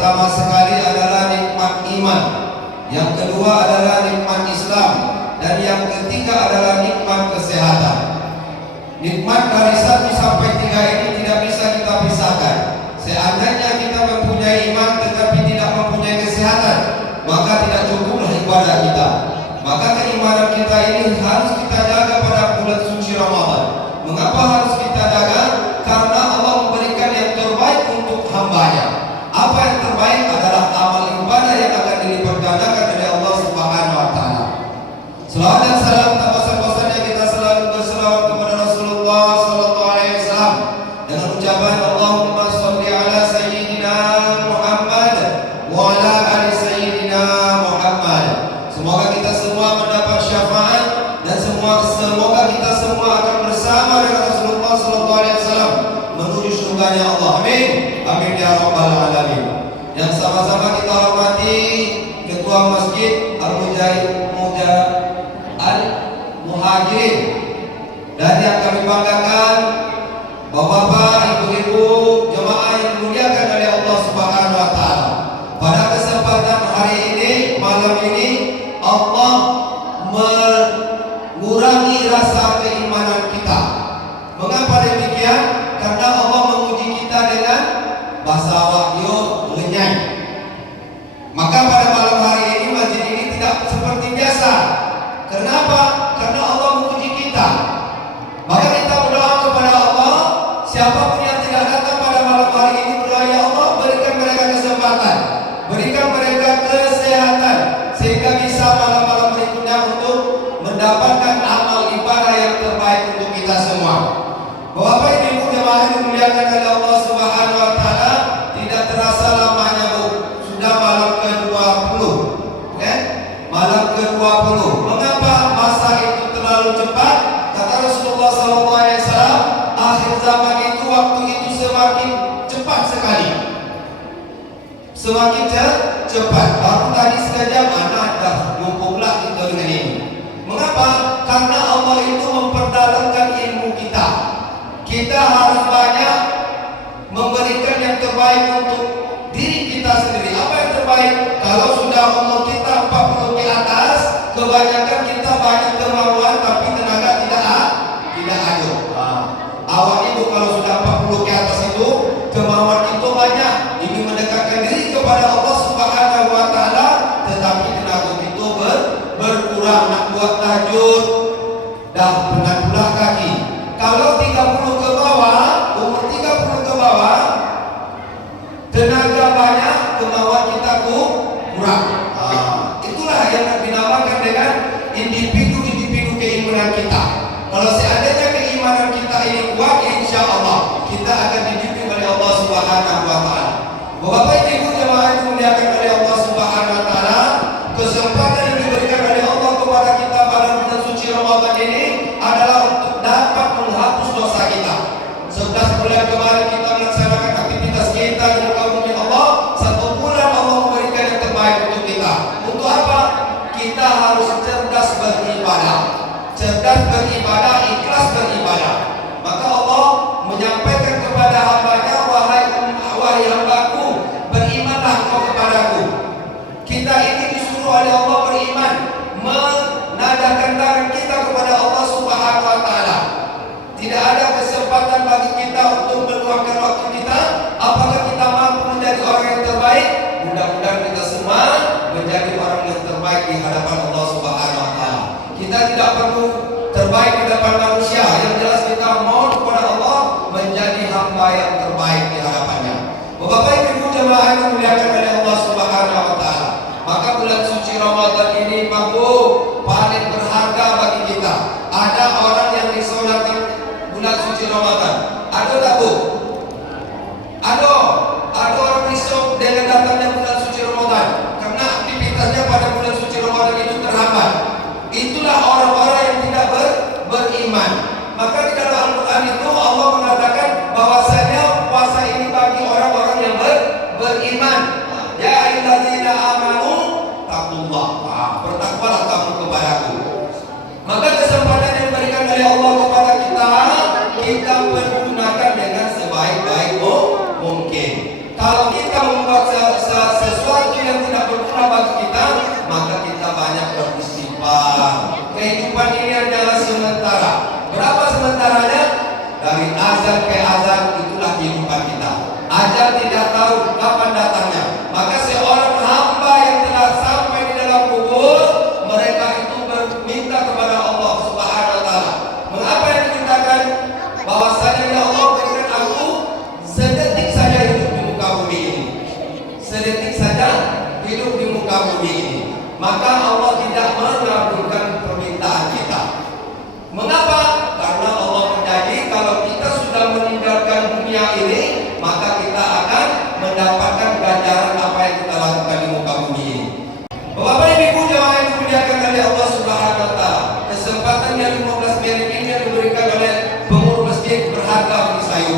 pertama sekali adalah nikmat iman, yang kedua adalah nikmat Islam, dan yang ketiga adalah nikmat kesehatan. Nikmat dari 1 sampai 3 ini tidak bisa kita pisahkan. Seandainya kita mempunyai iman tetapi tidak mempunyai kesehatan, maka tidak cukuplah ibadah kita. Maka keimanan kita ini harus kita jaga pada bulan suci Ramadan. Mengapa harus kita jaga? Karena Allah memberikan yang terbaik untuk hambanya. Apa yang terbaik adalah amal ibadah yang akan dilipat gandakan oleh Allah Subhanahu wa taala. Selawat dan salam tak bosan-bosannya kita selalu berselawat kepada Rasulullah sallallahu alaihi wasallam dengan ucapan Allahumma shalli ala sayyidina Muhammad wa ala ali sayyidina Muhammad. Semoga kita semua mendapat syafaat dan semoga kita semua akan bersama dengan Rasulullah sallallahu alaihi wasallam menuju surganya Allah. Amin. Amin ya rabbal alamin. Yang sama-sama kita hormati Ketua Masjid Al-Muhajirin, dan yang kami banggakan Bapak-bapak, Ibu-ibu, jemaah yang dimuliakan oleh Allah Subhanahu wa taala. Pada kesempatan hari ini, malam ini, Allah mengurangi rasa keimanan kita. Mengapa demikian? Karena Allah menguji kita dengan bahasa wahyu renyai. Maka pada malam hari ini masjid ini tidak seperti biasa. Kenapa? Karena Allah menguji kita. Maka kita berdoa kepada Allah. Siapapun yang tidak datang pada malam hari ini, berdoa, ya Allah, berikan mereka kesempatan, berikan mereka kesehatan, sehingga bisa malam-malam berikutnya untuk mendapatkan amal ibadah yang terbaik untuk kita semua. Bapak Ibu jemaah yang dimuliakan oleh Allah Subhanahu wa taala, tidak terasa lamanya Bu, sudah malam ke-20. Malam ke-20. Mengapa masa itu terlalu cepat? Kata Rasulullah sallallahu alaihi wasallam, akhir zaman itu, waktu itu semakin cepat sekali. Semakin cepat. Baru tadi sekejap anak dah lumpuklah kita dengan ini. Mengapa? Karena Allah itu memperdalamkan ilmu kita. Kita harus banyak memberikan yang terbaik untuk diri kita sendiri. Apa yang terbaik? Kalau sudah umur kita 40 ke atas, kebanyakan kita banyak kemauan tapi tenaga tidak ada. Awak itu kalau sudah 40 ke atas itu, kemauan itu banyak, ingin mendekatkan diri kepada Allah Subhanahu wa taala, tetapi tenaga itu berkurang. Nak buat tahajud dah penat pula kaki. Kalau 30 ke bawah, umur 30 ke bawah, tenaga banyak, kemauan kita kurang. Itulah yang dinamakan dengan individu keimanan kita. Kalau seandainya keimanan kita ini kuat, insya Allah kita akan dididik oleh Allah Subhanahu wa taala. Bapak Ibu jemaah yang dimuliakan oleh Allah Subhanahu wa taala, kesempatan yang diberikan oleh Allah kepada kita pada bulan suci Ramadan ini adalah untuk dapat menghapus dosa kita. 11 bulan kemarin kita melaksanakan aktivitas kita dengan karunia Allah. 1 bulan Allah memberikan yang terbaik untuk kita. Untuk apa? Kita harus cerdas beribadah. Cerdas beribadah, ikhlas beribadah. Maka Allah menyampaikan kepada hambanya, wahai hambaku, berimanlah engkau kepadaku. Kita ini disuruh oleh Allah beriman, menadahkan tangan kita kepada Allah Subhanahu wa taala. Tidak ada kesempatan bagi kita untuk meluangkan waktu kita. Apakah kita mampu menjadi orang yang terbaik? Mudah-mudahan kita semua menjadi orang yang terbaik di hadapan Allah Subhanahu wa taala. Kita tidak perlu terbaik di depan manusia. Yang jelas kita mohon kepada Allah menjadi hamba yang terbaik di hadapannya. Bapak Ibu jemaah yang dimuliakan oleh Allah Subhanahu wa taala, maka bulan suci Ramadan ini Pak Bu, paling berharga bagi kita. Ada orang yang disolatkan bulan suci Ramadan. Ada tak Bu? Ada orang risau dengan datangnya bulan suci Ramadan karena aktivitasnya pada bulan suci Ramadan itu terhambat. Itulah orang-orang yang tidak beriman. Maka di dalam Al-Quran itu Allah mengatakan bahwasanya puasa ini bagi orang-orang yang beriman. Ya ayyuhallazina amanu taqullah. Bertakwalah kamu kepadaku. Maka kesempatan yang diberikan oleh Allah kepada kita pergunakan dengan sebaik-baik mungkin. Kalau kita membuat maka Allah tidak mengabulkan permintaan kita. Mengapa? Karena Allah berjanji kalau kita sudah meninggalkan dunia ini, maka kita akan mendapatkan ganjaran apa yang kita lakukan di muka bumi ini. Bapak Ibu jemaah yang dimuliakan oleh Allah Subhanahu wa taala, kesempatan yang 15 menit ini yang diberikan oleh pengurus masjid berharga bagi saya,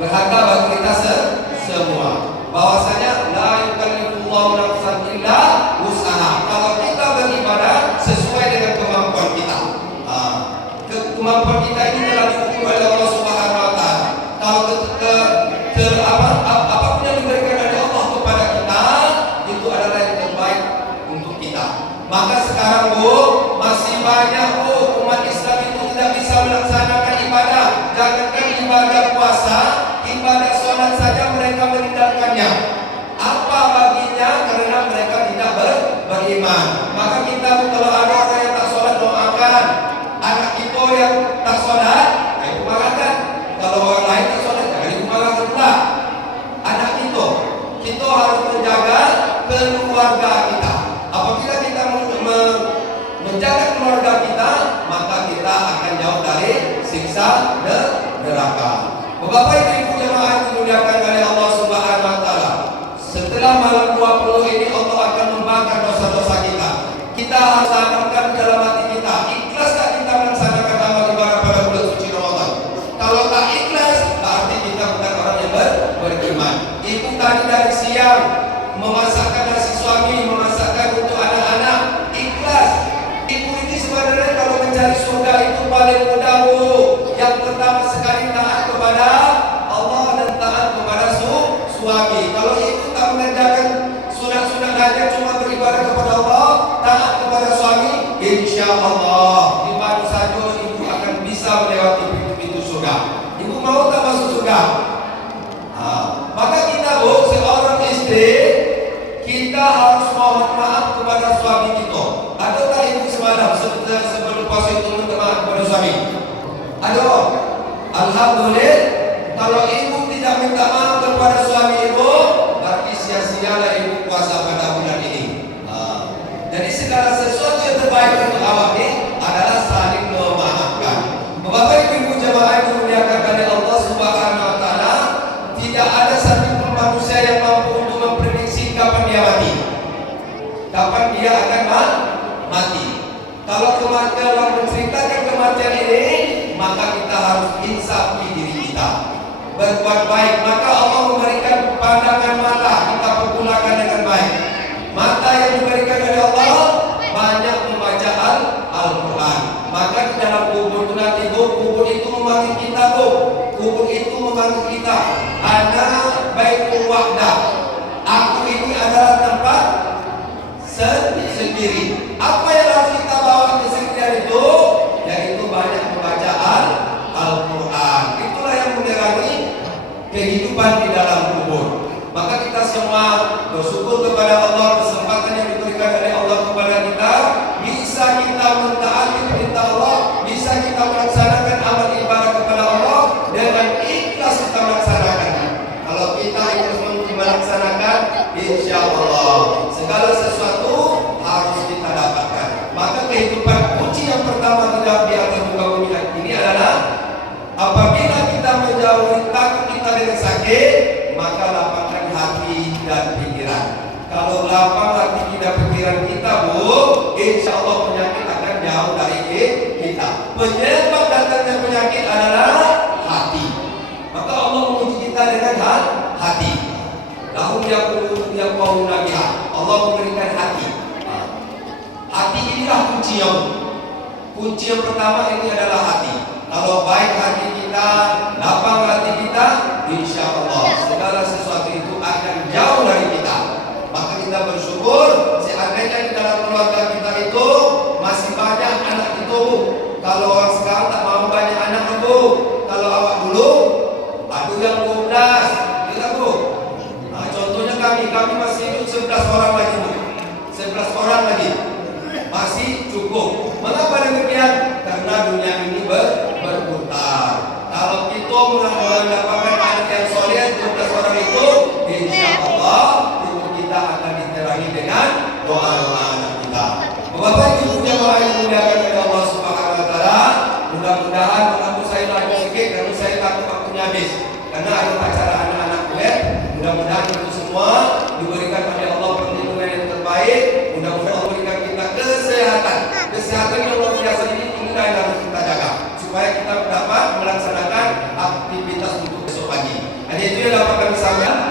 berharga bagi kita semua. Bahwasanya la yukallifullahu nafsan illa wus'aha. Kalau kita beribadah sesuai dengan kemampuan kita. Kemampuan kita ini telah diukur oleh Allah Subhanahu wa taala. Kalau apapun yang diberikan oleh Allah kepada kita itu adalah yang terbaik untuk kita. Maka sekarang Bu, masih banyak Bu umat Islam itu tidak bisa melaksanakan ibadah. Jangankan ibadah puasa, ibadah sholat saja mereka meninggalkannya. Apa baginya? Karena mereka tidak beriman. Maka kita kalau ada orang yang tak sholat, doakan. Anak kita yang tak sholat, ayo kumarahkan. Kalau orang lain tak sholat, jangan kumarahkan pula. Anak kita harus menjaga keluarga kita. Apabila kita menjaga keluarga kita, maka kita akan jauh dari siksa neraka. Bapak Ibu jemaah yang dimuliakan oleh Allah Subhanahu wa taala, setelah malam 20 ini Allah akan membakar dosa-dosa kita. Kita harus sadarkan dalam hati kita, ikhlas tak kita melaksanakan amal ibadah pada bulan suci Ramadan. Kalau tak ikhlas, berarti kita bukan orang yang beriman. Ibu tadi dari siang memasakkan nasi suami, memasakkan untuk anak-anak, ikhlas. Ibu ini sebenarnya kalau mencari surga itu paling mudah Bu. Yang pertama sekali taat kepada Allah dan taat kepada suami. Kalau ibu tak mengerjakan sunat-sunat saja, cuma beribadah kepada Allah, taat kepada suami, insya Allah di mana saja ibu akan bisa melewati pintu surga. Ibu mau tak masuk surga? Maka kita Bu, seorang istri, kita harus mohon maaf kepada suami kita. Ada tak ibu semalam sebelum puasa itu minta maaf kepada suami? Ada. Alhamdulillah. Kalau ibu tidak minta maaf kepada suami ibu, berarti sia-sialah ibu puasa pada bulan ini. Jadi segala sesuatu yang terbaik untuk awak ini adalah saling memaafkan. Bapak Ibu jemaah yang dimuliakan oleh Allah Subhanahu wa taala, tidak ada satupun manusia yang mampu untuk memprediksi kapan dia mati. Kapan dia akan mati. Kalau kematian menceritakan kematian ini, maka kita harus insafi diri kita, berbuat baik. Maka Allah memberikan pandangan mata, kita pergunakan dengan baik. Mata yang diberikan oleh Allah banyak membaca Al-Quran. Maka di dalam kubur itu nanti kubur itu memanggil kita kubur itu memanggil kita. Ana baitul wahdah. Aku ini adalah tempat sendiri. Apa yang harus kita bawa kesendirian itu? Yaitu banyak membaca Al-Quran. Itulah yang menerangi kehidupan di dalam kubur. Maka kita semua bersyukur kepada Allah, kesempatan yang diberikan oleh Allah kepada kita, bisa kita mentaati perintah Allah, bisa kita melaksanakan amal ibadah kepada Allah dengan ikhlas kita melaksanakan. Kalau kita ikhlas melaksanakan, insya Allah segala sesuatu harus kita dapatkan. Maka kehidupan kunci yang pertama kita di atas muka bumi ini adalah apabila kita menjauhi takut kita dengan sakit, maka lapangkan hati dan pikiran. Kalau lapang hati dan pikiran kita Bu, insya Allah penyakit akan jauh dari kita. Penyebab datangnya penyakit adalah hati. Maka Allah menguji kita dengan hati. Lahum yaquluna biha. Allah memberikan hati. Hati inilah kunci yang pertama ini adalah hati. Kalau baik hati kita, lapang hati kita, insya Allah segala sesuatu itu akan jauh dari kita. Maka kita bersyukur seandainya di dalam keluarga kita itu masih banyak anak itu. Kalau orang sekarang tak mau banyak anak itu. Kalau awak dulu, ada yang 12, kita Bu. Nah, contohnya kami masih hidup 11 orang lagi Bu. 11 orang lagi. Masih cukup. Mengapa demikian? Karena dunia ini berputar. Kalau kita mendapatkan anak yang soleh 12 orang itu, insya Allah hidup kita akan diterangi dengan doa-doa anak. Mudah-mudahan itu semua diberikan oleh Allah perlindungan yang terbaik. Mudah-mudahan Allah berikan kita kesehatan. Kesehatan yang luar biasa ini yang harus kita jaga supaya kita dapat melaksanakan aktivitas untuk besok pagi. Hanya itu yang dapat kami sampaikan.